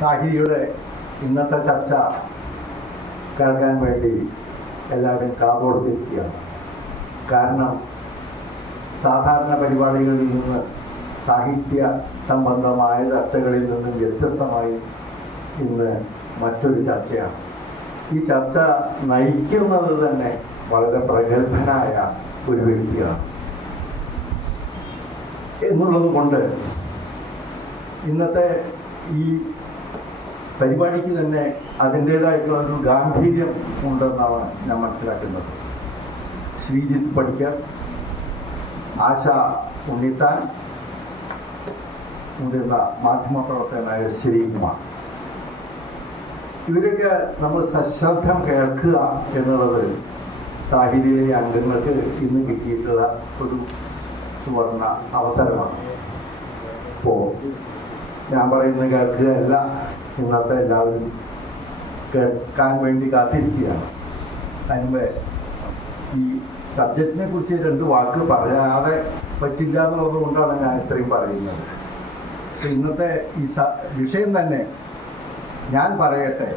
സാഹിതിയുടെ ഇന്നത്തെ ചർച്ച കേൾക്കാൻ വേണ്ടി എല്ലാവരും കാതോർത്തിരിക്കുകയാണ് കാരണം സാധാരണ പരിപാടികളിൽ നിന്ന് സാഹിത്യ സംബന്ധമായ ചർച്ചകളിൽ നിന്നും വ്യത്യസ്തമായി ഇന്ന് മറ്റൊരു ചർച്ചയാണ്. ഈ ചർച്ച നയിക്കുന്നത് തന്നെ വളരെ പ്രഗത്ഭനായ ഒരു വ്യക്തിയാണ്. എന്നുള്ളത് കൊണ്ട് ഇന്നത്തെ ഈ പരിപാടിക്ക് തന്നെ അതിന്റേതായിട്ടുള്ള ഒരു ഗാംഭീര്യം ഉണ്ടെന്നാണ് ഞാൻ മനസ്സിലാക്കുന്നത്. ശ്രീജിത്ത് പഠിക്കർ ആശ ഉണ്ണിത്താൻ മുതിർന്ന മാധ്യമപ്രവർത്തകനായ ശ്രീകുമാർ. ഇവരൊക്കെ നമ്മൾ സശ്രദ്ധം കേൾക്കുക എന്നുള്ളത് സാഹിത്യയിലെ അംഗങ്ങൾക്ക് ഇന്ന് കിട്ടിയിട്ടുള്ള ഒരു സുവർണ അവസരമാണ്. അപ്പോൾ ഞാൻ പറയുന്നത് കേൾക്കുകയല്ല. ഇന്നത്തെ എല്ലാവരും കേൾക്കാൻ വേണ്ടി കാത്തിരിക്കുകയാണ്. അതിനുമ്പേ ഈ സബ്ജക്റ്റിനെ കുറിച്ച് രണ്ട് വാക്ക് പറയാതെ പറ്റില്ല എന്നുള്ളത് കൊണ്ടാണ് ഞാൻ ഇത്രയും പറയുന്നത്. ഇന്നത്തെ ഈ വിഷയം തന്നെ ഞാൻ പറയട്ടെ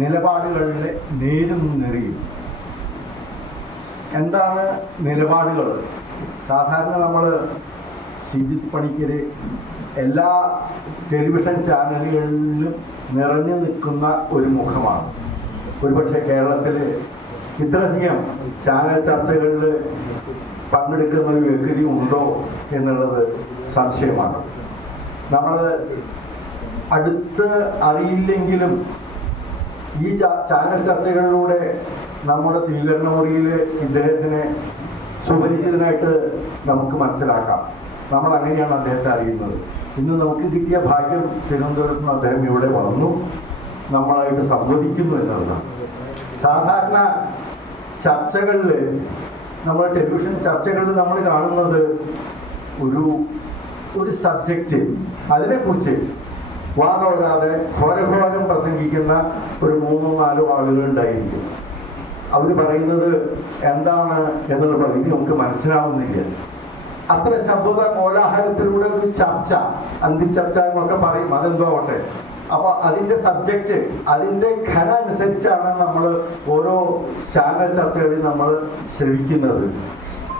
നിലപാടുകളിലെ നേരും നെറിയും എന്താണ് നിലപാടുകൾ? സാധാരണ നമ്മൾ ശ്രീജിത്ത് പണിക്കർ എല്ലാ ടെലിവിഷൻ ചാനലുകളിലും നിറഞ്ഞു നിൽക്കുന്ന ഒരു മുഖമാണ്. ഒരുപക്ഷെ കേരളത്തിൽ ഇത്രയധികം ചാനൽ ചർച്ചകളിൽ പങ്കെടുക്കുന്ന ഒരു വ്യക്തി ഉണ്ടോ എന്നുള്ളത് സംശയമാണ്. നമ്മൾ അടുത്ത് അറിയില്ലെങ്കിലും ഈ ചാനൽ ചർച്ചകളിലൂടെ നമ്മുടെ സ്വീകരണ മുറിയിൽ ഇദ്ദേഹത്തിനെ സുപരിചിതനായിട്ട് നമുക്ക് മനസ്സിലാക്കാം. നമ്മൾ അങ്ങനെയാണ് അദ്ദേഹത്തെ അറിയുന്നത്. ഇന്ന് നമുക്ക് കിട്ടിയ ഭാഗ്യം തിരുവനന്തപുരത്ത് നിന്ന് അദ്ദേഹം ഇവിടെ വന്നു. നമ്മളായിട്ട് സംവദിക്കുന്നു എന്നുള്ളതാണ്. സാധാരണ ചർച്ചകളിൽ നമ്മൾ ടെലിവിഷൻ ചർച്ചകളിൽ നമ്മൾ കാണുന്നത് ഒരു ഒരു സബ്ജക്റ്റ് അതിനെക്കുറിച്ച് വാദമില്ലാതെ ഘോരഘോരം പ്രസംഗിക്കുന്ന ഒരു മൂന്നോ നാലോ ആളുകൾ ഉണ്ടായിരിക്കും. അവർ പറയുന്നത് എന്താണ് എന്നുള്ള പകുതി നമുക്ക് മനസ്സിലാവുന്നില്ല. അത്ര ശബ്ദ കോലാഹലത്തിലൂടെ ഒരു ചർച്ച അന്തിച്ചർച്ച എന്നൊക്കെ പറയും. അതെന്തോ ആവട്ടെ. അപ്പൊ അതിന്റെ സബ്ജക്റ്റ് അതിന്റെ ഘന അനുസരിച്ചാണ് നമ്മൾ ഓരോ ചാനൽ ചർച്ചകളിൽ നമ്മൾ ശ്രമിക്കുന്നത്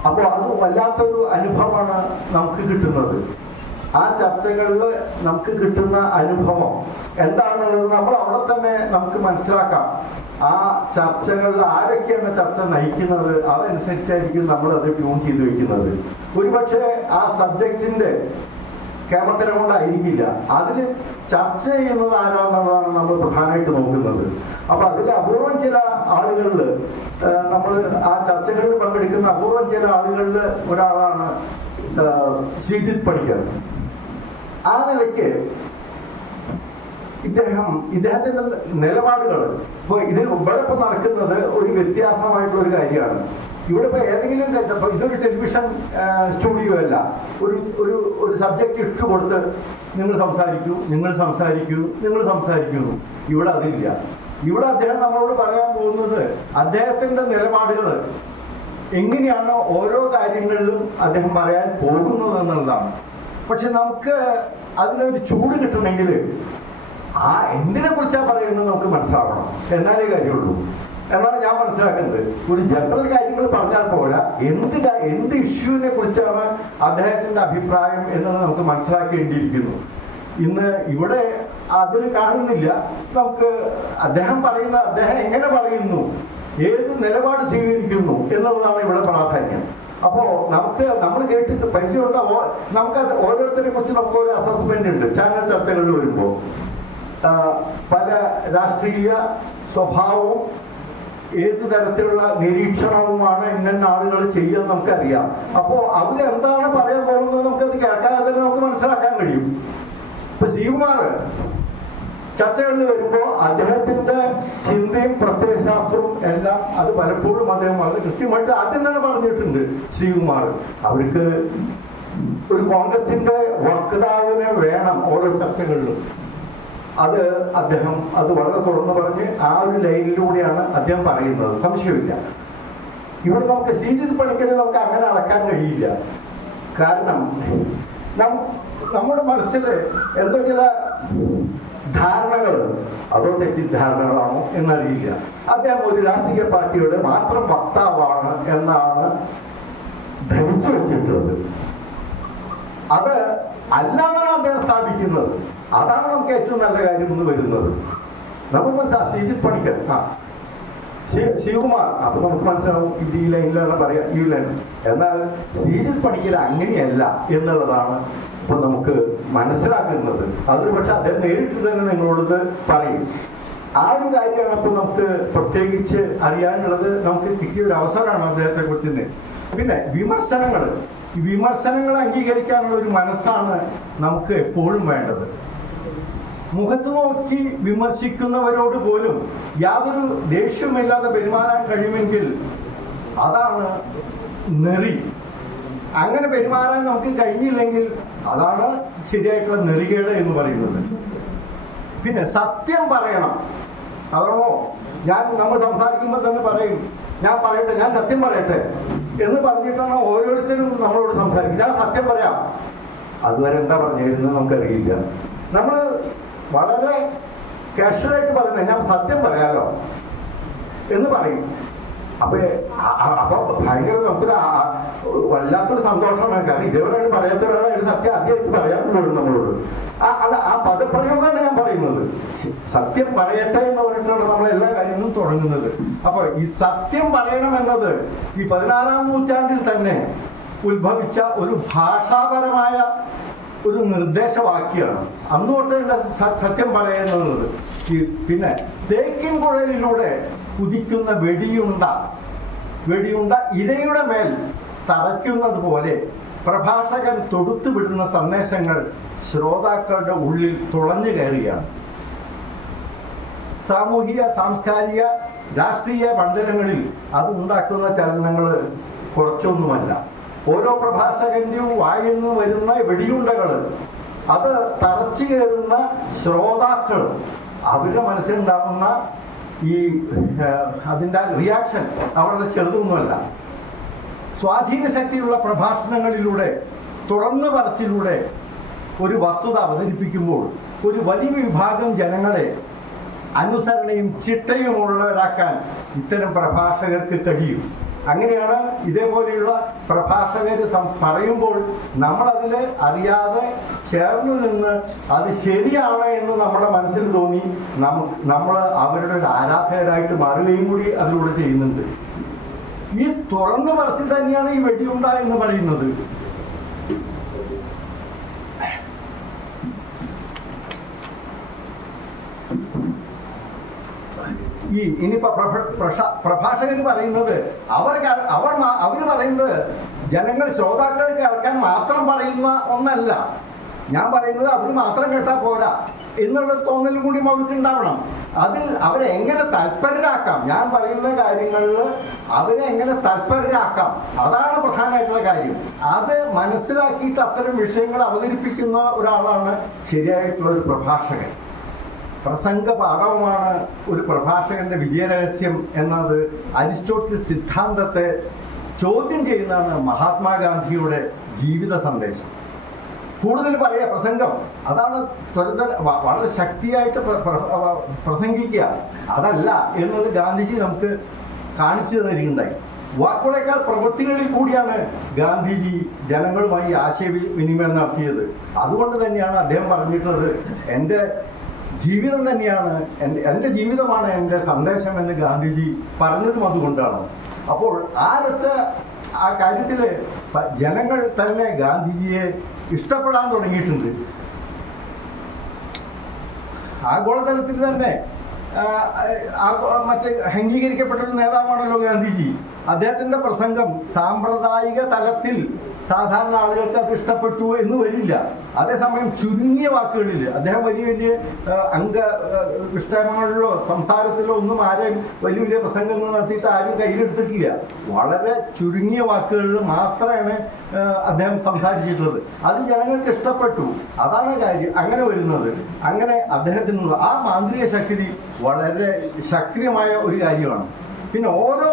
അപ്പോൾ അത് വല്ലാത്തൊരു അനുഭവമാണ് നമുക്ക് കിട്ടുന്നത്. ആ ചർച്ചകളിൽ നമുക്ക് കിട്ടുന്ന അനുഭവം എന്താണെന്നുള്ളത് നമ്മൾ അവിടെ തന്നെ നമുക്ക് മനസ്സിലാക്കാം. ആ ചർച്ചകളിൽ ആരൊക്കെയാണ് ചർച്ച നയിക്കുന്നത്? അതനുസരിച്ചായിരിക്കും നമ്മൾ അത് ട്യൂൺ ചെയ്ത് വെക്കുന്നത്. ഒരുപക്ഷെ ആ സബ്ജക്റ്റിന്റെ കേരളത്തിനെ കൊണ്ടായിരിക്കില്ല അതിൽ ചർച്ച ചെയ്യുന്നത് ആരാന്നുള്ളതാണ് നമ്മൾ പ്രധാനമായിട്ട് നോക്കുന്നത്. അപ്പൊ അതിൽ അപൂർവം ചില ആളുകളിൽ നമ്മൾ ആ ചർച്ചകളിൽ പങ്കെടുക്കുന്ന അപൂർവം ചില ആളുകളിൽ ഒരാളാണ് ശ്രീജിത്ത് പണിക്കർ ആ നിലയ്ക്ക് ഇദ്ദേഹം ഇദ്ദേഹത്തിന്റെ നിലപാടുകൾ ഇപ്പൊ ഇതിൽ ഇവിടെ ഇപ്പൊ നടക്കുന്നത് ഒരു വ്യത്യാസമായിട്ടുള്ള ഒരു കാര്യമാണ്. ഇവിടെ ഇപ്പൊ ഏതെങ്കിലും ഇതൊരു ടെലിവിഷൻ സ്റ്റുഡിയോ അല്ല. ഒരു ഒരു ഒരു സബ്ജക്റ്റ് ഇട്ട് കൊടുത്ത് നിങ്ങൾ സംസാരിക്കൂ നിങ്ങൾ സംസാരിക്കൂ നിങ്ങൾ സംസാരിക്കുന്നു. ഇവിടെ അതില്ല. ഇവിടെ അദ്ദേഹം നമ്മളോട് പറയാൻ പോകുന്നത് അദ്ദേഹത്തിന്റെ നിലപാടുകൾ എങ്ങനെയാണ് ഓരോ കാര്യങ്ങളിലും അദ്ദേഹം പറയാൻ പോകുന്നത് എന്നുള്ളതാണ്. പക്ഷെ നമുക്ക് അതിനൊരു ചൂട് കിട്ടണമെങ്കിൽ ആ എന്തിനെ കുറിച്ചാ പറയുന്നത് നമുക്ക് മനസ്സിലാവണം. എന്നാലേ കാര്യമുള്ളൂ. എന്നാണ് ഞാൻ മനസ്സിലാക്കുന്നത്. ഒരു ജനറൽ കാര്യങ്ങൾ പറഞ്ഞാൽ പോരാ. എന്ത് എന്ത് ഇഷ്യൂവിനെ കുറിച്ചാണ് അദ്ദേഹത്തിന്റെ അഭിപ്രായം എന്നുള്ളത് നമുക്ക് മനസ്സിലാക്കേണ്ടിയിരിക്കുന്നു. ഇന്ന് ഇവിടെ അതിന് കാണുന്നില്ല. നമുക്ക് അദ്ദേഹം പറയുന്ന അദ്ദേഹം എങ്ങനെ പറയുന്നു? ഏത് നിലപാട് സ്വീകരിക്കുന്നു എന്നുള്ളതാണ് ഇവിടെ പ്രാധാന്യം. അപ്പോ നമുക്ക് നമ്മൾ കേട്ട് പരിചയമുണ്ട? നമുക്ക് ഓരോരുത്തരെ കുറിച്ച് നമുക്ക് ഒരു അസസ്മെന്റ് ഉണ്ട്. ചാനൽ ചർച്ചകളിൽ വരുമ്പോൾ പല രാഷ്ട്രീയ സ്വഭാവവും ഏത് തരത്തിലുള്ള നിരീക്ഷണവുമാണ് ഇന്ന ആളുകൾ ചെയ്യാൻ നമുക്കറിയാം. അപ്പോ അവരെന്താണ് പറയാൻ പോകുന്നത്? നമുക്കത് കേൾക്കാതെ തന്നെ നമുക്ക് മനസ്സിലാക്കാൻ കഴിയും. ഇപ്പൊ ശ്രീകുമാർ ചർച്ചകളിൽ വരുമ്പോൾ അദ്ദേഹത്തിന്റെ ചിന്തയും പ്രത്യയശാസ്ത്രവും എല്ലാം അത് പലപ്പോഴും അദ്ദേഹം വളരെ കൃത്യമായിട്ട് ആദ്യം തന്നെ പറഞ്ഞിട്ടുണ്ട് ശ്രീകുമാർ. അവർക്ക് ഒരു കോൺഗ്രസിന്റെ വക്താവിനെ വേണം ഓരോ ചർച്ചകളിലും. അത് അദ്ദേഹം അത് വളരെ തുറന്നു പറഞ്ഞ് ആ ഒരു ലൈനിലൂടെയാണ് അദ്ദേഹം പറയുന്നത്. സംശയമില്ല. ഇവിടെ നമുക്ക് ശ്രീജിത് പണിക്കരെ നമുക്ക് അങ്ങനെ അളക്കാൻ കഴിയില്ല. കാരണം നമ്മുടെ മനസ്സിൽ എന്തോ ചില ധാരണകൾ അതോ തെറ്റിദ്ധാരണകളാണോ എന്നറിയില്ല. അദ്ദേഹം ഒരു രാഷ്ട്രീയ പാർട്ടിയുടെ മാത്രം വക്താവാണ് എന്നാണ് ധരിച്ചു വെച്ചിട്ടുള്ളത്. അത് അല്ലാതാണ് അദ്ദേഹം സ്ഥാപിക്കുന്നത്. അതാണ് നമുക്ക് ഏറ്റവും നല്ല കാര്യം എന്ന് വരുന്നത്. നമുക്ക് മനസ്സിലാവും ശ്രീജിത്ത് പണിക്കർ. ആ. ശിവകുമാർ. അപ്പൊ നമുക്ക് മനസ്സിലാവും ഈ ലൈനിലാണ് പറയാ ഈ ലൈൻ എന്നാൽ ശ്രീജിത്ത് പണിക്കർ അങ്ങനെയല്ല എന്നുള്ളതാണ് ഇപ്പൊ നമുക്ക് മനസ്സിലാക്കുന്നത്. അതൊരു പക്ഷെ അദ്ദേഹം നേരിട്ട് തന്നെ നിങ്ങളോട് പറയും. ആ ഒരു കാര്യമാണ് ഇപ്പൊ നമുക്ക് പ്രത്യേകിച്ച് അറിയാനുള്ളത്. നമുക്ക് കിട്ടിയ ഒരു അവസരമാണ് അദ്ദേഹത്തെ കുറിച്ച് പിന്നെ വിമർശനങ്ങൾ. ഈ വിമർശനങ്ങൾ അംഗീകരിക്കാനുള്ള ഒരു മനസ്സാണ് നമുക്ക് എപ്പോഴും വേണ്ടത്. മുഖത്ത് നോക്കി വിമർശിക്കുന്നവരോട് പോലും യാതൊരു ദേഷ്യവുമില്ലാതെ പെരുമാറാൻ കഴിയുമെങ്കിൽ അതാണ് നെറി. അങ്ങനെ പെരുമാറാൻ നമുക്ക് കഴിഞ്ഞില്ലെങ്കിൽ അതാണ് ശരിയായിട്ടുള്ള നെറികേട് എന്ന് പറയുന്നത്. പിന്നെ സത്യം പറയണം. അതാണോ ഞാൻ നമ്മൾ സംസാരിക്കുമ്പോൾ തന്നെ പറയും ഞാൻ പറയട്ടെ ഞാൻ സത്യം പറയട്ടെ എന്ന് പറഞ്ഞിട്ടാണ് ഓരോരുത്തരും നമ്മളോട് സംസാരിക്കും ഞാൻ സത്യം പറയാം. അതുവരെ എന്താ പറഞ്ഞിരുന്നത് നമുക്കറിയില്ല. നമ്മൾ വളരെ കാഷ്വലായിട്ട് പറയുന്നത് ഞാൻ സത്യം പറയാലോ എന്ന് പറയും. അപ്പൊ അപ്പൊ ഭയങ്കര നമുക്കൊരു വല്ലാത്തൊരു സന്തോഷമാണ്. കാരണം ഇതേവരെ പറയാത്ത ഒരാളായിട്ട് ഒരു സത്യം ആദ്യമായിട്ട് പറയാൻ പോകുന്നു നമ്മളോട്. ആ അല്ല ആ പദപ്രയോഗമാണ് ഞാൻ പറയുന്നത്. സത്യം പറയട്ടെ എന്ന് പറഞ്ഞിട്ടാണ് നമ്മൾ എല്ലാ കാര്യങ്ങളും തുടങ്ങുന്നത്. അപ്പൊ ഈ സത്യം പറയണമെന്നത് ഈ പതിനാറാം നൂറ്റാണ്ടിൽ തന്നെ ഉത്ഭവിച്ച ഒരു ഭാഷാപരമായ ഒരു നിർദ്ദേശവാക്യാണ് അന്ന് തൊട്ടുള്ള സത്യം പറയുന്നത് പിന്നെ തേക്കിൻ കുഴലിലൂടെ കുതിക്കുന്ന വെടിയുണ്ട വെടിയുണ്ട ഇരയുടെ മേൽ തറയ്ക്കുന്നത് പോലെ പ്രഭാഷകൻ തൊടുത്തു വിടുന്ന സന്ദേശങ്ങൾ ശ്രോതാക്കളുടെ ഉള്ളിൽ തുളഞ്ഞു കയറുകയാണ്. സാമൂഹിക സാംസ്കാരിക രാഷ്ട്രീയ മണ്ഡലങ്ങളിൽ അത് ഉണ്ടാക്കുന്ന ചലനങ്ങൾ കുറച്ചൊന്നുമല്ല. ഓരോ പ്രഭാഷകന്റെയും വായിൽ നിന്ന് വരുന്ന വെടിയുണ്ടകൾ അത് തറച്ചു കയറുന്ന ശ്രോതാക്കൾ അവരുടെ മനസ്സിലുണ്ടാകുന്ന ഈ അതിന്റെ റിയാക്ഷൻ അവരുടെ ചെറുതൊന്നുമല്ല. സ്വാധീന ശക്തിയുള്ള പ്രഭാഷണങ്ങളിലൂടെ തുറന്ന പറച്ചിലൂടെ ഒരു വസ്തുത അവതരിപ്പിക്കുമ്പോൾ ഒരു വലിയ വിഭാഗം ജനങ്ങളെ അനുസരണയും ചിട്ടയും ഉള്ളവരാക്കാൻ ഇത്തരം പ്രഭാഷകർക്ക് കഴിയും. അങ്ങനെയാണ് ഇതേപോലെയുള്ള പറയുമ്പോൾ പറയുമ്പോൾ നമ്മളതിൽ അറിയാതെ ചേർന്ന് നിന്ന് അത് ശരിയാണ് എന്ന് നമ്മുടെ മനസ്സിൽ തോന്നി നമുക്ക് നമ്മൾ അവരുടെ ഒരു ആരാധകരായിട്ട് മാറുകയും കൂടി അതിലൂടെ ചെയ്യുന്നുണ്ട്. ഈ തുറന്നു പറച്ചിൽ തന്നെയാണ് ഈ വെടിയുണ്ട എന്ന് പറയുന്നത്. ഈ ഇനിയിപ്പോ പ്രഭ- പ്രഭാഷകർ പറയുന്നത് അവർ അവർ അവർ പറയുന്നത് ജനങ്ങൾ ശ്രോതാക്കൾ കേൾക്കാൻ മാത്രം പറയുന്ന ഒന്നല്ല. ഞാൻ പറയുന്നത് അവർ മാത്രം കേട്ടാൽ പോരാ എന്നുള്ള തോന്നലും കൂടി അവർക്ക് ഉണ്ടാവണം. അതിൽ അവരെ എങ്ങനെ തൽപരരാക്കാം? ഞാൻ പറയുന്ന കാര്യങ്ങളിൽ അവരെ എങ്ങനെ തൽപരരാക്കാം? അതാണ് പ്രധാനമായിട്ടുള്ള കാര്യം. അത് മനസ്സിലാക്കിയിട്ട് അത്തരം വിഷയങ്ങൾ അവതരിപ്പിക്കുന്ന ഒരാളാണ് ശരിയായിട്ടുള്ള ഒരു പ്രഭാഷകൻ. പ്രസംഗ പാഠവുമാണ് ഒരു പ്രഭാഷകന്റെ വിജയരഹസ്യം എന്നത് അരിസ്റ്റോട്ടിൽ സിദ്ധാന്തത്തെ ചോദ്യം ചെയ്യുന്നതാണ് മഹാത്മാഗാന്ധിയുടെ ജീവിത സന്ദേശം. കൂടുതൽ പറയാ പ്രസംഗം. അതാണ് ത്വരിത വളരെ ശക്തിയായിട്ട് പ്രസംഗിക്കുക. അതല്ല എന്നത് ഗാന്ധിജി നമുക്ക് കാണിച്ചു തന്നിരിക്കുന്നുണ്ടായി വാക്കുകളേക്കാൾ പ്രവൃത്തികളിൽ കൂടിയാണ് ഗാന്ധിജി ജനങ്ങളുമായി ആശയവിനിമയം നടത്തിയത്. അതുകൊണ്ട് തന്നെയാണ് അദ്ദേഹം പറഞ്ഞിട്ടുള്ളത് എന്റെ ജീവിതം തന്നെയാണ് എന്റെ എന്റെ ജീവിതമാണ് എന്റെ സന്ദേശം എന്ന് ഗാന്ധിജി പറഞ്ഞതും അതുകൊണ്ടാണ്. അപ്പോൾ ആ ആ കാര്യത്തിൽ ജനങ്ങൾ തന്നെ ഗാന്ധിജിയെ ഇഷ്ടപ്പെടാൻ തുടങ്ങിയിട്ടുണ്ട്. ആഗോളതലത്തിൽ തന്നെ മറ്റേ അംഗീകരിക്കപ്പെട്ടൊരു നേതാവാണല്ലോ ഗാന്ധിജി. അദ്ദേഹത്തിന്റെ പ്രസംഗം സാമ്പ്രദായിക തലത്തിൽ സാധാരണ ആളുകൾക്ക് അത് ഇഷ്ടപ്പെട്ടു എന്ന് വരില്ല. അതേസമയം ചുരുങ്ങിയ വാക്കുകളിൽ അദ്ദേഹം വലിയ വലിയ അംഗ വിഷ്ടങ്ങളിലോ സംസാരത്തിലോ ഒന്നും ആരെയും വലിയ വലിയ പ്രസംഗങ്ങൾ നടത്തിയിട്ട് ആരും കയ്യിലെടുത്തിട്ടില്ല. വളരെ ചുരുങ്ങിയ വാക്കുകളിൽ മാത്രമാണ് അദ്ദേഹം സംസാരിച്ചിട്ടുള്ളത്. അത് ജനങ്ങൾക്ക് ഇഷ്ടപ്പെട്ടു. അതാണ് കാര്യം. അങ്ങനെ വരുന്നത്. അങ്ങനെ അദ്ദേഹത്തിനുള്ള ആ മാന്ത്രിക ശക്തി വളരെ ശക്തിയമായ ഒരു കാര്യമാണ്. പിന്നെ ഓരോ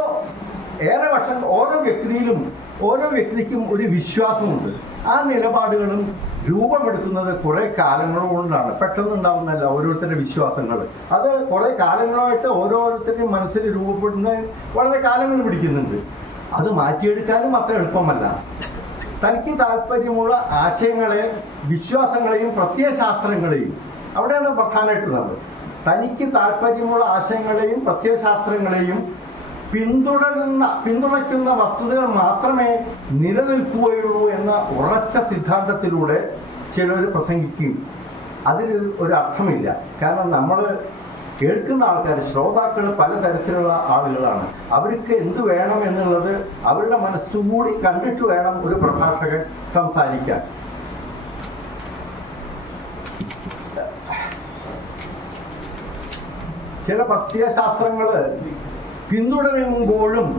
ഏറെ വർഷം ഓരോ വ്യക്തിയിലും ഓരോ വ്യക്തിക്കും ഒരു വിശ്വാസമുണ്ട്. ആ നിലപാടുകളും രൂപമെടുക്കുന്നത് കുറെ കാലങ്ങളുകൊണ്ടാണ് പെട്ടെന്ന് ഉണ്ടാവുന്നതല്ല ഓരോരുത്തരുടെ വിശ്വാസങ്ങൾ അത് കുറെ കാലങ്ങളായിട്ട് ഓരോരുത്തരുടെയും മനസ്സിൽ രൂപപ്പെടുന്ന വളരെ കാലങ്ങൾ പിടിക്കുന്നുണ്ട്. അത് മാറ്റിയെടുക്കാനും അത്ര എളുപ്പമല്ല. തനിക്ക് താല്പര്യമുള്ള ആശയങ്ങളെ വിശ്വാസങ്ങളെയും പ്രത്യയശാസ്ത്രങ്ങളെയും അവിടെയാണ് പ്രധാനമായിട്ടുള്ളത്. തനിക്ക് താല്പര്യമുള്ള ആശയങ്ങളെയും പ്രത്യയശാസ്ത്രങ്ങളെയും പിന്തുടരുന്ന പിന്തുണയ്ക്കുന്ന വസ്തുതകൾ മാത്രമേ നിലനിൽക്കുകയുള്ളൂ എന്ന ഉറച്ച സിദ്ധാന്തത്തിലൂടെ ചിലർ പ്രസംഗിക്കും. അതിൽ ഒരു അർത്ഥമില്ല. കാരണം നമ്മൾ കേൾക്കുന്ന ആൾക്കാർ ശ്രോതാക്കൾ പലതരത്തിലുള്ള ആളുകളാണ്. അവർക്ക് എന്ത് വേണം എന്നുള്ളത് അവരുടെ മനസ്സുകൂടി കണ്ടിട്ട് വേണം ഒരു പ്രഭാഷകൻ സംസാരിക്കാൻ. ചില പ്രത്യയശാസ്ത്രങ്ങൾ പിന്തുടരുമ്പോഴും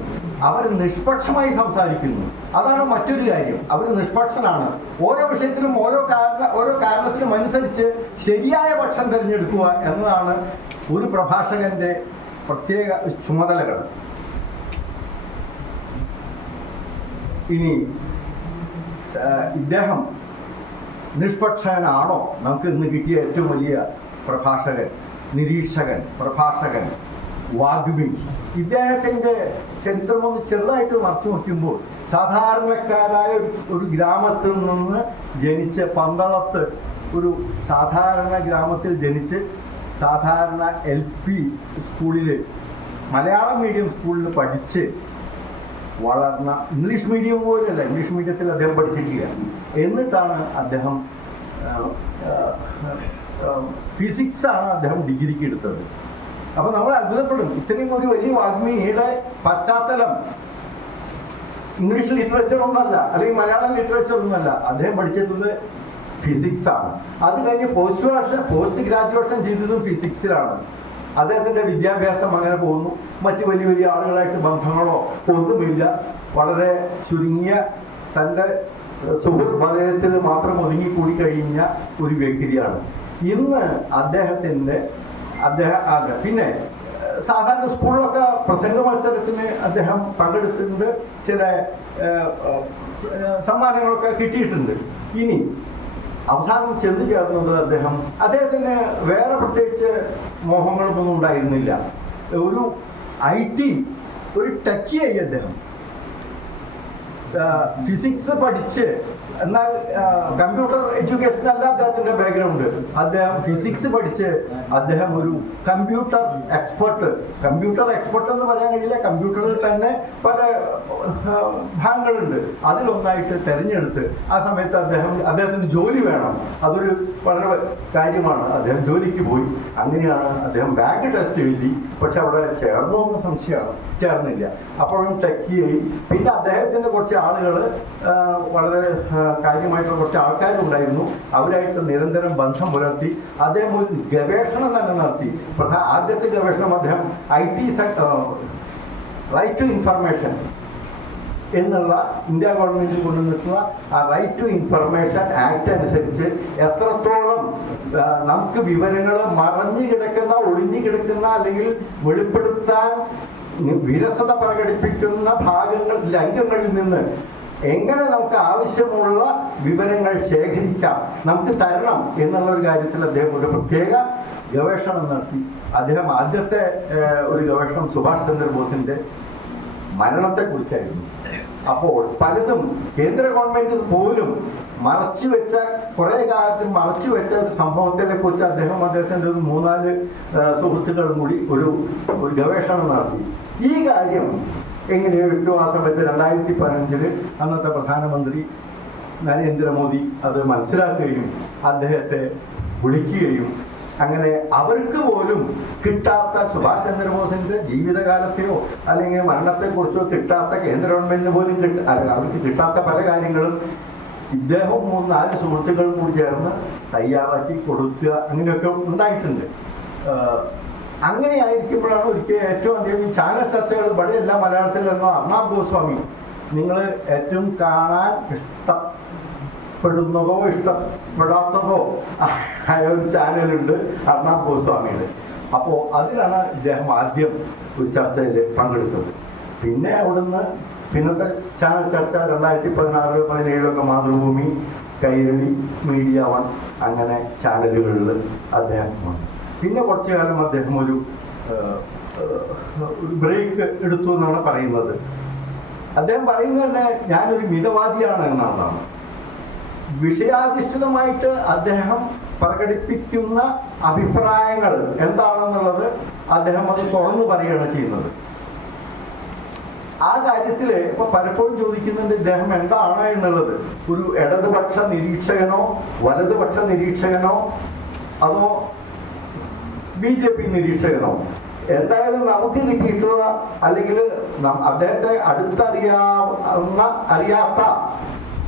അവർ നിഷ്പക്ഷമായി സംസാരിക്കുന്നു. അതാണ് മറ്റൊരു കാര്യം. അവർ നിഷ്പക്ഷനാണ്. ഓരോ വിഷയത്തിലും ഓരോ കാരണ ഓരോ കാരണത്തിനും അനുസരിച്ച് ശരിയായ പക്ഷം തിരഞ്ഞെടുക്കുക എന്നതാണ് ഒരു പ്രഭാഷകന്റെ പ്രത്യേക ചുമതലകൾ. ഇനി ഇദ്ദേഹം നിഷ്പക്ഷനാണോ? നമുക്ക് ഇന്ന് കിട്ടിയ ഏറ്റവും വലിയ പ്രഭാഷകൻ നിരീക്ഷകൻ പ്രഭാഷകൻ വാഗ്മി. ഇദ്ദേഹത്തിന്റെ ചരിത്രം ഒന്ന് ചെറുതായിട്ട് മറച്ചു നോക്കുമ്പോൾ സാധാരണക്കാരായ ഒരു ഗ്രാമത്തിൽ നിന്ന് ജനിച്ച് പന്തളത്ത് ഒരു സാധാരണ ഗ്രാമത്തിൽ ജനിച്ച് സാധാരണ എൽ പി സ്കൂളിൽ മലയാളം മീഡിയം സ്കൂളിൽ പഠിച്ച് വളർന്ന ഇംഗ്ലീഷ് മീഡിയം പോലെയല്ല ഇംഗ്ലീഷ് മീഡിയത്തിൽ അദ്ദേഹം പഠിച്ചിട്ടില്ല. എന്നിട്ടാണ് അദ്ദേഹം ഫിസിക്സ് ആണ് അദ്ദേഹം ഡിഗ്രിക്ക് എടുത്തത്. അപ്പൊ നമ്മൾ അത്ഭുതപ്പെടും. ഇത്രയും ഒരു വലിയ വാഗ്മിയുടെ പശ്ചാത്തലം ഇംഗ്ലീഷ് ലിറ്ററേച്ചർ ഒന്നല്ല അല്ലെങ്കിൽ മലയാളം ലിറ്ററേച്ചർ ഒന്നല്ല. അദ്ദേഹം പഠിച്ചിട്ടുള്ളത് ഫിസിക്സ് ആണ്. അത് കഴിഞ്ഞ് പോസ്റ്റ് ഗ്രാജുവേഷൻ പോസ്റ്റ് ഗ്രാജുവേഷൻ ചെയ്തതും ഫിസിക്സിലാണ് അദ്ദേഹത്തിന്റെ വിദ്യാഭ്യാസം അങ്ങനെ പോകുന്നു. മറ്റ് വലിയ വലിയ ആളുകളായിട്ട് ബന്ധങ്ങളോ ഒന്നുമില്ല. വളരെ ചുരുങ്ങിയ തന്റെ സുഹൃത്ത് വലയത്തിൽ മാത്രം ഒതുങ്ങിക്കൂടി കഴിഞ്ഞ ഒരു വ്യക്തിയാണ്. ഇന്ന് അദ്ദേഹത്തിന്റെ അദ്ദേഹം അതെ. പിന്നെ സാധാരണ സ്കൂളിലൊക്കെ പ്രസംഗ മത്സരത്തിന് അദ്ദേഹം പങ്കെടുത്തിട്ടുണ്ട്. ചില സമ്മാനങ്ങളൊക്കെ കിട്ടിയിട്ടുണ്ട്. ഇനി അവസാനം ചെന്ന് ചേർന്നത് അദ്ദേഹം അദ്ദേഹത്തിന് വേറെ പ്രത്യേകിച്ച് മോഹങ്ങളൊന്നും ഉണ്ടായിരുന്നില്ല. ഒരു ഐ ടി ഒരു ടെക്കിയായി അദ്ദേഹം. ഫിസിക്സ് പഠിച്ച് എന്നാൽ കമ്പ്യൂട്ടർ എഡ്യൂക്കേഷൻ അല്ല അദ്ദേഹത്തിന്റെ ബാക്ക്ഗ്രൗണ്ട് അദ്ദേഹം ഫിസിക്സ് പഠിച്ച് അദ്ദേഹം ഒരു കമ്പ്യൂട്ടർ എക്സ്പെർട്ട് കമ്പ്യൂട്ടർ എക്സ്പെർട്ട് എന്ന് പറയാൻ കഴിയില്ല കമ്പ്യൂട്ടറിൽ തന്നെ പല ഭാഗങ്ങളുണ്ട്. അതിലൊന്നായിട്ട് തെരഞ്ഞെടുത്ത് ആ സമയത്ത് അദ്ദേഹം അദ്ദേഹത്തിന് ജോലി വേണം. അതൊരു വളരെ കാര്യമാണ്. അദ്ദേഹം ജോലിക്ക് പോയി. അങ്ങനെയാണ് അദ്ദേഹം ബാങ്ക് ടെസ്റ്റ് എഴുതി. പക്ഷെ അവിടെ ചേർന്നോ എന്ന സംശയമാണ്. ചേർന്നില്ല. അപ്പോഴും ടെക്കിയായി പിന്നെ അദ്ദേഹത്തിന്റെ കുറച്ച് ആളുകൾ വളരെ കാര്യമായിട്ടുള്ള കുറച്ച് ആൾക്കാരുണ്ടായിരുന്നു അവരായിട്ട് നിരന്തരം ബന്ധം പുലർത്തി അദ്ദേഹം ഒരു ഗവേഷണം തന്നെ നടത്തി. പ്രധാന ആദ്യത്തെ ഗവേഷണം അദ്ദേഹം I T right to information എന്നുള്ള ഇന്ത്യ ഗവൺമെന്റ് കൊണ്ടുവന്നിട്ടുള്ള ആ റൈറ്റ് ടു ഇൻഫർമേഷൻ ആക്ട് അനുസരിച്ച് എത്രത്തോളം നമുക്ക് വിവരങ്ങൾ മറഞ്ഞു കിടക്കുന്ന ഒളിഞ്ഞു കിടക്കുന്ന അല്ലെങ്കിൽ വെളിപ്പെടുത്താൻ വിരസത പ്രകടിപ്പിക്കുന്ന ഭാഗങ്ങൾ ലംഘങ്ങളിൽ നിന്ന് എങ്ങനെ നമുക്ക് ആവശ്യമുള്ള വിവരങ്ങൾ ശേഖരിക്കാം നമുക്ക് തരണം എന്നുള്ള ഒരു കാര്യത്തിൽ അദ്ദേഹം ഒരു പ്രത്യേക ഗവേഷണം നടത്തി. അദ്ദേഹം ആദ്യത്തെ ഒരു ഗവേഷണം സുഭാഷ് ചന്ദ്രബോസിന്റെ മരണത്തെക്കുറിച്ചായിരുന്നു. അപ്പോൾ പലതും കേന്ദ്ര ഗവൺമെന്റ് പോലും മറച്ചു വെച്ച കുറെ കാലത്ത് മറച്ചു വെച്ച ഒരു സംഭവത്തിനെ കുറിച്ച് അദ്ദേഹം അദ്ദേഹത്തിന്റെ ഒരു മൂന്നാൽ സുഹൃത്തുക്കളും കൂടി ഒരു ഒരു ഗവേഷണം നടത്തി. ഈ കാര്യം എങ്ങനെയോ സമയത്ത് രണ്ടായിരത്തി പതിനഞ്ചിൽ അന്നത്തെ പ്രധാനമന്ത്രി നരേന്ദ്രമോദി അത് മനസ്സിലാക്കുകയും അദ്ദേഹത്തെ വിളിക്കുകയും അങ്ങനെ അവർക്ക് പോലും കിട്ടാത്ത സുഭാഷ് ചന്ദ്രബോസിന്റെ ജീവിതകാലത്തെയോ അല്ലെങ്കിൽ മരണത്തെക്കുറിച്ചോ കിട്ടാത്ത കേന്ദ്ര ഗവൺമെന്റിന് പോലും കിട്ട അവർക്ക് കിട്ടാത്ത പല കാര്യങ്ങളും ഇദ്ദേഹം മൂന്ന് നാല് സുഹൃത്തുക്കളും കൂടി ചേർന്ന് തയ്യാറാക്കി കൊടുക്കുക അങ്ങനെയൊക്കെ ഉണ്ടായിട്ടുണ്ട്. അങ്ങനെ ആയിരിക്കുമ്പോഴാണ് ഒരിക്കൽ ഏറ്റവും അധികം ഈ ചാനൽ ചർച്ചകൾ ഇവിടെ എല്ലാ മലയാളത്തിൽ നിന്നോ അർണാബ് ഗോസ്വാമി. നിങ്ങൾ ഏറ്റവും കാണാൻ ഇഷ്ടപ്പെടുന്നതോ ഇഷ്ടപ്പെടാത്തതോ ആയ ഒരു ചാനലുണ്ട് അർണാബ് ഗോസ്വാമിയുടെ. അപ്പോൾ അതിലാണ് ഇദ്ദേഹം ആദ്യം ഒരു ചർച്ചയിൽ പങ്കെടുത്തത്. പിന്നെ അവിടുന്ന് പിന്നത്തെ ചാനൽ ചർച്ച രണ്ടായിരത്തി പതിനാറ് പതിനേഴൊക്കെ മാതൃഭൂമി കൈരളി മീഡിയ വൺ അങ്ങനെ ചാനലുകളിൽ അദ്ദേഹം വന്നു. പിന്നെ കുറച്ചു കാലം അദ്ദേഹം ഒരു ബ്രേക്ക് എടുത്തു എന്നാണ് പറയുന്നത്. അദ്ദേഹം പറയുന്നത് തന്നെ ഞാനൊരു മിതവാദിയാണ് എന്നാണ്. വിഷയാധിഷ്ഠിതമായിട്ട് അദ്ദേഹം പ്രകടിപ്പിക്കുന്ന അഭിപ്രായങ്ങൾ എന്താണെന്നുള്ളത് അദ്ദേഹം അത് തുറന്നു പറയുകയാണ് ചെയ്യുന്നത്. ആ കാര്യത്തിൽ ഇപ്പൊ പലപ്പോഴും ചോദിക്കുന്നുണ്ട് ഇദ്ദേഹം എന്താണ് എന്നുള്ളത്? ഒരു ഇടതുപക്ഷ നിരീക്ഷകനോ വലതുപക്ഷ നിരീക്ഷകനോ അതോ ബി ജെ പി നിരീക്ഷകനോ എന്തായാലും നമുക്ക് കിട്ടിയിട്ടുള്ള അല്ലെങ്കിൽ അദ്ദേഹത്തെ അടുത്തറിയാവുന്ന അറിയാത്ത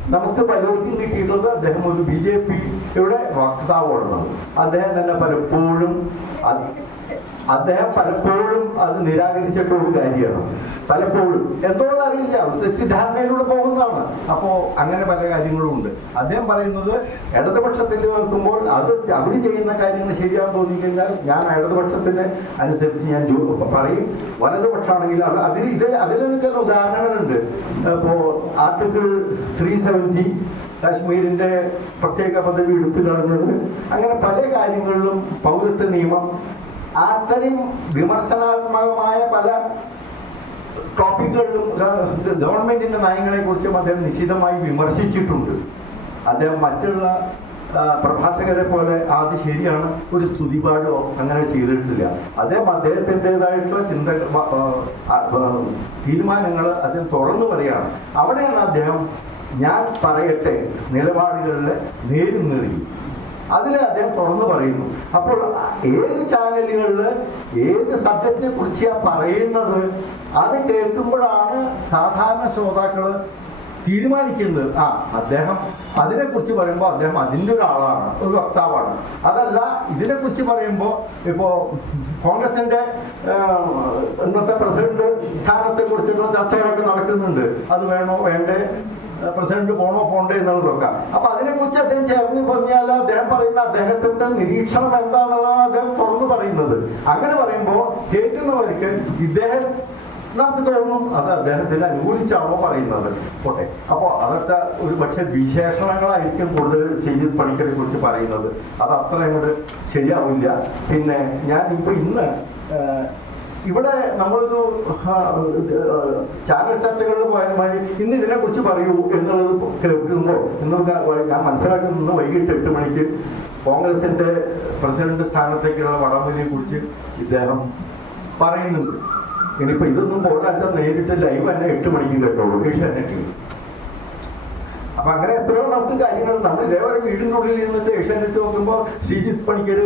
നമുക്ക് പലർക്കും കിട്ടിയിട്ടുള്ളത് അദ്ദേഹം ഒരു ബി ജെ പിയുടെ വക്താവാണെന്നാണ് അദ്ദേഹം തന്നെ പലപ്പോഴും അദ്ദേഹം പലപ്പോഴും അത് നിരാകരിച്ചിട്ടുള്ള കാര്യമാണ്. പലപ്പോഴും. എന്തോന്ന് അറിയില്ല. തെറ്റിദ്ധാരണയിലൂടെ പോകുന്നതാണ്. അപ്പോൾ അങ്ങനെ പല കാര്യങ്ങളും ഉണ്ട്. അദ്ദേഹം പറയുന്നത് ഇടതുപക്ഷത്തിൽ നിൽക്കുമ്പോൾ അത് അവർ ചെയ്യുന്ന കാര്യങ്ങൾ ശരിയാണെന്ന് തോന്നിക്കഴിഞ്ഞാൽ ഞാൻ ഇടതുപക്ഷത്തിന് അനുസരിച്ച് ഞാൻ പറയും. വലതുപക്ഷമാണെങ്കിൽ അത് അതിൽ ഇത് അതിലൊരു ചില ഉദാഹരണങ്ങളുണ്ട്. ഇപ്പോൾ ആർട്ടിക്കിൾ ത്രീ സെവന്റി കാശ്മീരിന്റെ പ്രത്യേക പദവി എടുത്തു കളഞ്ഞത്. അങ്ങനെ പല കാര്യങ്ങളിലും പൗരത്വ നിയമം അത്തരം വിമർശനാത്മകമായ പല ടോപ്പിക്കുകളിലും ഗവൺമെന്റിന്റെ നയങ്ങളെ കുറിച്ചും അദ്ദേഹം നിശിതമായി വിമർശിച്ചിട്ടുണ്ട്. അദ്ദേഹം മറ്റുള്ള പ്രഭാഷകരെ പോലെ അത് ശരിയാണ് ഒരു സ്തുതിപാടോ അങ്ങനെ ചെയ്തിട്ടില്ല. അദ്ദേഹം അദ്ദേഹത്തിന്റെതായിട്ടുള്ള ചിന്ത തീരുമാനങ്ങൾ അദ്ദേഹം തുറന്നു പറയാണ് അവിടെയാണ് അദ്ദേഹം ഞാൻ പറയട്ടെ നിലപാടുകളിലെ നേരും നിറയും അതിൽ അദ്ദേഹം തുറന്നു പറയുന്നു. അപ്പോൾ ഏത് ചാനലുകളിൽ ഏത് സബ്ജക്റ്റിനെ കുറിച്ചാണ് പറയുന്നത് അത് കേൾക്കുമ്പോഴാണ് സാധാരണ ശ്രോതാക്കൾ തീരുമാനിക്കുന്നത്. ആ അദ്ദേഹം അതിനെക്കുറിച്ച് പറയുമ്പോൾ അദ്ദേഹം അതിന്റെ ഒരാളാണ് ഒരു വക്താവാണ്. അതല്ല ഇതിനെ കുറിച്ച് പറയുമ്പോൾ ഇപ്പോ കോൺഗ്രസിന്റെ ഇന്നത്തെ പ്രസിഡന്റ് സ്ഥാനത്തെ കുറിച്ചുള്ള ചർച്ചകളൊക്കെ നടക്കുന്നുണ്ട്. അത് വേണോ വേണ്ടേ? പ്രസിഡന്റ് പോണോ പോണ്ടേ എന്നുള്ളതൊക്കെ അപ്പൊ അതിനെക്കുറിച്ച് അദ്ദേഹം ചേർന്ന് പറഞ്ഞാൽ അദ്ദേഹം പറയുന്ന അദ്ദേഹത്തിന്റെ നിരീക്ഷണം എന്താണെന്നുള്ളതാണ് അദ്ദേഹം തുറന്നു പറയുന്നത്. അങ്ങനെ പറയുമ്പോൾ കേൾക്കുന്നവർക്ക് ഇദ്ദേഹം നമുക്ക് തോന്നും അത് അദ്ദേഹത്തിന് അനുകൂലിച്ചാണോ പറയുന്നത്. പോട്ടെ. അപ്പോൾ അതൊക്കെ ഒരു പക്ഷെ വിശേഷണങ്ങളായിരിക്കും കൂടുതൽ ചെയ്ത് പണിക്കരെ കുറിച്ച് പറയുന്നത്. അത് അത്ര അങ്ങോട്ട് ശരിയാവില്ല. പിന്നെ ഞാൻ ഇപ്പൊ ഇന്ന് ഇവിടെ നമ്മളൊരു ചാനൽ ചർച്ചകളിൽ പോയാൽ ഇന്ന് ഇതിനെ കുറിച്ച് പറയൂ എന്നുള്ളത് കേൾക്കുമ്പോൾ ഇന്നൊക്കെ ഞാൻ മനസ്സിലാക്കുന്ന ഇന്ന് വൈകിട്ട് എട്ട് മണിക്ക് കോൺഗ്രസിന്റെ പ്രസിഡന്റ് സ്ഥാനത്തേക്കുള്ള വടംവലിയെ കുറിച്ച് ഇദ്ദേഹം പറയുന്നുണ്ട്. ഇനിയിപ്പോ ഇതൊന്നും പോരാച്ച നേരിട്ട് ലൈവ് തന്നെ എട്ട് മണിക്ക് കേട്ടോളൂ. ഏഷ്യാനെറ്റിൽ അപ്പൊ അങ്ങനെ എത്രയോ നമുക്ക് കാര്യങ്ങൾ നമ്മൾ ഇതേവരെ വീടിനുള്ളിൽ ഇരുന്നിട്ട് ഏഷ്യാനെറ്റ് നോക്കുമ്പോൾ ശ്രീജിത്ത് പണിക്കർ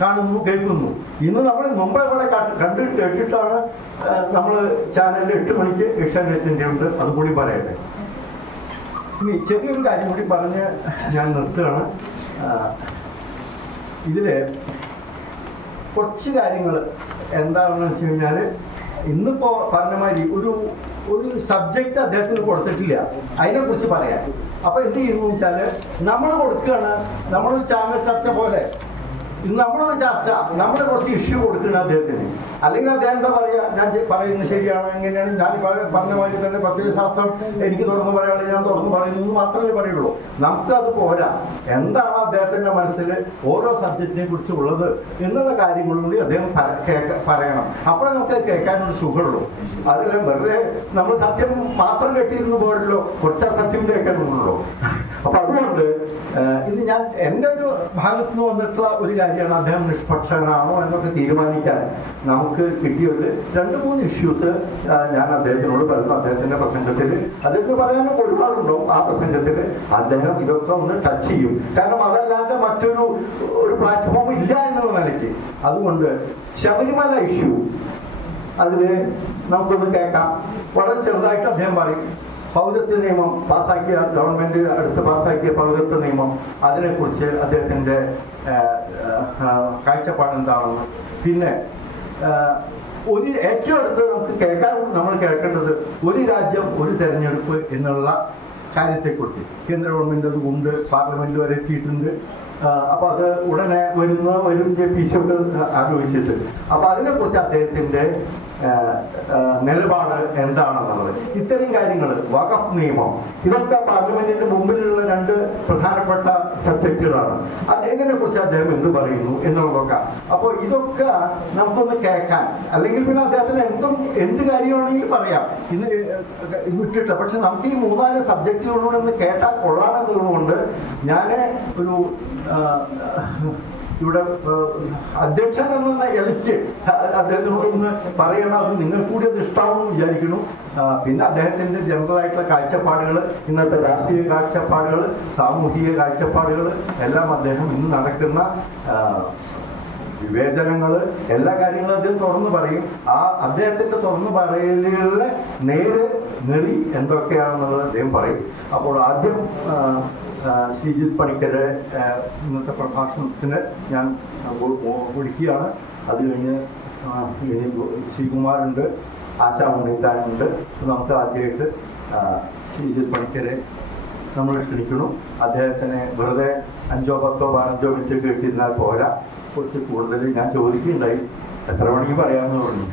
കാണുന്നു കേൾക്കുന്നു. ഇന്ന് നമ്മൾ മുമ്പ് ഇവിടെ കണ്ടു കേട്ടിട്ടാണ് നമ്മൾ ചാനലിൽ എട്ട് മണിക്ക് ഏഷ്യാനെറ്റിന്റെ ഉണ്ട്. അതുകൂടി പറയട്ടെ. ഇനി ചെറിയൊരു കാര്യം കൂടി പറഞ്ഞ് ഞാൻ നിർത്തുകയാണ്. ഇതിൽ കുറച്ച് കാര്യങ്ങൾ എന്താണെന്ന് വെച്ച് കഴിഞ്ഞാൽ ഇന്നിപ്പോ പറഞ്ഞ മാതിരി ഒരു ഒരു സബ്ജക്റ്റ് അദ്ദേഹത്തിന് കൊടുത്തിട്ടില്ല. അതിനെക്കുറിച്ച് പറയാം അപ്പൊ എന്ത് ചെയ്യുന്നു വെച്ചാൽ നമ്മൾ കൊടുക്കുകയാണ്. നമ്മൾ ചാനൽ ചർച്ച പോലെ ഇന്ന് നമ്മളൊരു ചർച്ച. നമ്മൾ കുറച്ച് ഇഷ്യൂ കൊടുക്കണം അദ്ദേഹത്തിന്. അല്ലെങ്കിൽ അദ്ദേഹം എന്താ പറയാ? ഞാൻ പറയുന്നത് ശരിയാണ് എങ്ങനെയാണ്? ഞാൻ പറഞ്ഞ മാതിരി തന്നെ പ്രത്യയശാസ്ത്രം എനിക്ക് തുറന്നു പറയുകയാണെങ്കിൽ ഞാൻ തുറന്നു പറയുന്നു എന്ന് മാത്രമേ പറയുള്ളൂ. നമുക്ക് അത് പോരാ. എന്താണ് അദ്ദേഹത്തിന്റെ മനസ്സിൽ ഓരോ സബ്ജക്റ്റിനെ കുറിച്ച് ഉള്ളത് എന്നുള്ള കാര്യങ്ങളും കൂടി അദ്ദേഹം പറയണം. അപ്പോഴേ നമുക്ക് കേൾക്കാനൊരു സുഖമുള്ളൂ. അതിൽ വെറുതെ നമ്മൾ സത്യം മാത്രം കെട്ടിയിരുന്നു പോരല്ലോ. കുറച്ച് സത്യം കേൾക്കാനുള്ളൂ അപ്പൊ അതുകൊണ്ട് ഇത് ഞാൻ എന്റെ ഒരു ഭാഗത്ത് നിന്ന് വന്നിട്ടുള്ള ഒരു കാര്യമാണ് അദ്ദേഹം നിഷ്പക്ഷനാണോ എന്നൊക്കെ തീരുമാനിക്കാൻ നമുക്ക് കിട്ടിയ ഒരു രണ്ട് മൂന്ന് ഇഷ്യൂസ് ഞാൻ അദ്ദേഹത്തിനോട് പറഞ്ഞു അദ്ദേഹത്തിന്റെ പ്രസംഗത്തിൽ. അദ്ദേഹത്തിന് പറയാനൊക്കെ ഒരുപാടുണ്ടാവും ആ പ്രസംഗത്തിൽ? അദ്ദേഹം ഇതൊക്കെ ഒന്ന് ടച്ച് ചെയ്യും. കാരണം അതല്ലാതെ മറ്റൊരു ഒരു പ്ലാറ്റ്ഫോം ഇല്ല എന്നുള്ള നിലയ്ക്ക്. അതുകൊണ്ട് ശബരിമല ഇഷ്യൂ അതിന് നമുക്കൊന്ന് കേൾക്കാം. വളരെ ചെറുതായിട്ട് അദ്ദേഹം പറയും. പൗരത്വ നിയമം പാസാക്കിയ ഗവൺമെന്റ് അടുത്ത് പാസാക്കിയ പൗരത്വ നിയമം അതിനെക്കുറിച്ച് ആ, കാഴ്ചപ്പാട് എന്താണെന്ന്. പിന്നെ ഒരു ഏറ്റവും അടുത്ത് നമുക്ക് കേൾക്കാൻ നമ്മൾ കേൾക്കേണ്ടത് ഒരു രാജ്യം ഒരു തെരഞ്ഞെടുപ്പ് എന്നുള്ള കാര്യത്തെക്കുറിച്ച്. കേന്ദ്ര ഗവൺമെന്റ് അത് ഉണ്ട് പാർലമെന്റ് വരെ എത്തിയിട്ടുണ്ട്. അപ്പൊ അത് ഉടനെ വരുന്ന വരും ജെ പി സിയോട് ആലോചിച്ചിട്ട്. അപ്പൊ അതിനെക്കുറിച്ച് അദ്ദേഹത്തിന്റെ നിലപാട് എന്താണെന്നുള്ളത്. ഇത്തരം കാര്യങ്ങൾ വഖഫ് നിയമം ഇതൊക്കെ പാർലമെന്റിന്റെ മുമ്പിലുള്ള രണ്ട് പ്രധാനപ്പെട്ട സബ്ജക്റ്റുകളാണ്. അദ്ദേഹത്തിനെ കുറിച്ച് അദ്ദേഹം എന്ത് പറയുന്നു എന്നുള്ളതൊക്കെ അപ്പോൾ ഇതൊക്കെ നമുക്കൊന്ന് കേൾക്കാൻ അല്ലെങ്കിൽ പിന്നെ അദ്ദേഹത്തിന് എന്തും എന്ത് കാര്യമാണെങ്കിലും പറയാം. ഇന്ന് വിട്ടിട്ട് പക്ഷെ നമുക്ക് ഈ മൂന്നാൽ സബ്ജക്റ്റുകളോട് ഒന്ന് കേട്ടാൽ കൊള്ളാമെന്നുള്ളതുകൊണ്ട് ഞാൻ ഒരു ഇവിടെ അധ്യക്ഷൻ എന്ന ഇലയ്ക്ക് അദ്ദേഹത്തിനോട് ഒന്ന് പറയണം അത് നിങ്ങൾ കൂടി അത് ഇഷ്ടമാണെന്ന് വിചാരിക്കുന്നു. പിന്നെ അദ്ദേഹത്തിന്റെ ജനറലായിട്ടുള്ള കാഴ്ചപ്പാടുകൾ ഇന്നത്തെ രാഷ്ട്രീയ കാഴ്ചപ്പാടുകൾ സാമൂഹിക കാഴ്ചപ്പാടുകൾ എല്ലാം അദ്ദേഹം ഇന്ന് നടക്കുന്ന വിവേചനങ്ങൾ എല്ലാ കാര്യങ്ങളും അദ്ദേഹം തുറന്നു പറയും. ആ അദ്ദേഹത്തിന്റെ തുറന്നു പറയലുകളിലെ നേര് നെറി എന്തൊക്കെയാണെന്നുള്ളത് അദ്ദേഹം പറയും. അപ്പോൾ ആദ്യം ആ, പണിക്കരുടെ ഇന്നത്തെ പ്രഭാഷണത്തിന് ഞാൻ വിളിക്കുകയാണ്. അത് കഴിഞ്ഞ് ശ്രീകുമാറുണ്ട് ആശാ ഉണ്ണിത്താനുണ്ട് നമുക്ക് ആദ്യമായിട്ട് ശ്രീജിത് പണിക്കരെ നമ്മൾ ക്ഷണിക്കുന്നു. അദ്ദേഹത്തിന് വെറുതെ അഞ്ചോ പത്തോ പതിനഞ്ചോ മിനിറ്റ് കേട്ടിരുന്നാൽ പോരാ. കുറച്ച് കൂടുതൽ ഞാൻ ചോദിക്കുകയുണ്ടായി. എത്ര മണിക്ക് പറയാമെന്ന് പറഞ്ഞു.